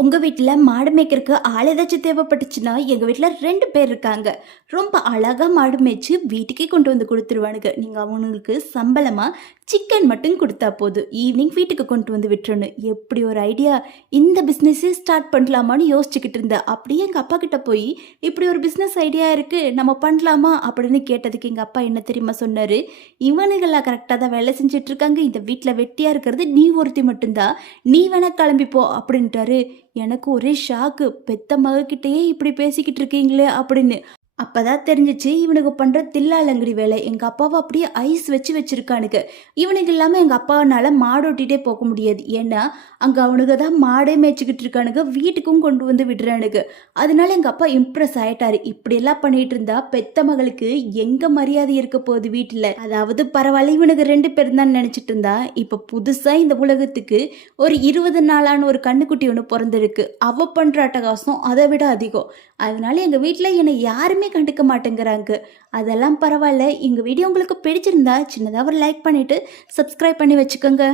உங்கள் வீட்டில் மாடு மேய்க்கிறதுக்கு ஆள் ஏதாச்சும் தேவைப்பட்டுச்சுன்னா எங்கள் வீட்டில் 2 பேர் இருக்காங்க. ரொம்ப அழகாக மாடு மேய்ச்சி வீட்டுக்கே கொண்டு வந்து கொடுத்துருவானுங்க. நீங்கள் அவனுங்களுக்கு சம்பளமாக சிக்கன் மட்டும் கொடுத்தா போதும், ஈவினிங் வீட்டுக்கு கொண்டு வந்து விட்டுறணும். எப்படி ஒரு ஐடியா! இந்த பிஸ்னஸே ஸ்டார்ட் பண்ணலாமான்னு யோசிச்சுக்கிட்டு இருந்தேன். அப்படியே எங்கள் அப்பா கிட்ட போய் இப்படி ஒரு பிஸ்னஸ் ஐடியா இருக்குது, நம்ம பண்ணலாமா அப்படின்னு கேட்டதுக்கு எங்கள் அப்பா என்ன தெரியுமா சொன்னார்? இவனுங்கெல்லாம் கரெக்டாக தான் வேலை செஞ்சுட்டு இருக்காங்க, இந்த வீட்டில் வெட்டியாக இருக்கிறது நீ ஒருத்தி மட்டும்தான், நீ வேணா கிளம்பிப்போ அப்படின்ட்டாரு. எனக்கு ஒரே ஷாக்கு. பெத்த மகக்கிட்டயே இப்படி பேசிக்கிட்டு இருக்கீங்களே அப்படின்னு. அப்பதான் தெரிஞ்சிச்சு இவனுக்கு பண்ற தில்லாலங்கடி வேலை. எங்க அப்பாவை அப்படியே ஐஸ் வச்சு வச்சிருக்கானுங்க. இவனுக்கு இல்லாம எங்க அப்பாவனால மாடு ஓட்டிகிட்டே போக முடியாது. ஏன்னா அங்க அவனுக்கு தான் மாடே மேய்ச்சிக்கிட்டு இருக்கானுங்க, வீட்டுக்கும் கொண்டு வந்து விடுறானுங்க. அதனால எங்க அப்பா இம்ப்ரெஸ் ஆயிட்டாரு. இப்படி எல்லாம் பண்ணிட்டு இருந்தா பெத்த மகளுக்கு எங்க மரியாதை இருக்க போகுது வீட்டுல. அதாவது பரவாயில்ல, இவனுக்கு 2 பேர் தான் நினைச்சிட்டு இருந்தா, இப்ப புதுசா இந்த உலகத்துக்கு ஒரு 20 நாளான ஒரு கண்ணுக்குட்டி ஒன்று பிறந்திருக்கு. அவ பண்ற அட்டகாசம் அதை விட அதிகம். அதனால எங்க வீட்டுல என்னை யாருமே கண்டுக்க மாட்டேங்கிறாங்க. அதெல்லாம் பரவாயில்ல. எங்க வீடியோ உங்களுக்கு பிடிச்சிருந்தா சின்னதாக ஒரு லைக் பண்ணிட்டு சப்ஸ்கிரைப் பண்ணி வச்சுக்கோங்க.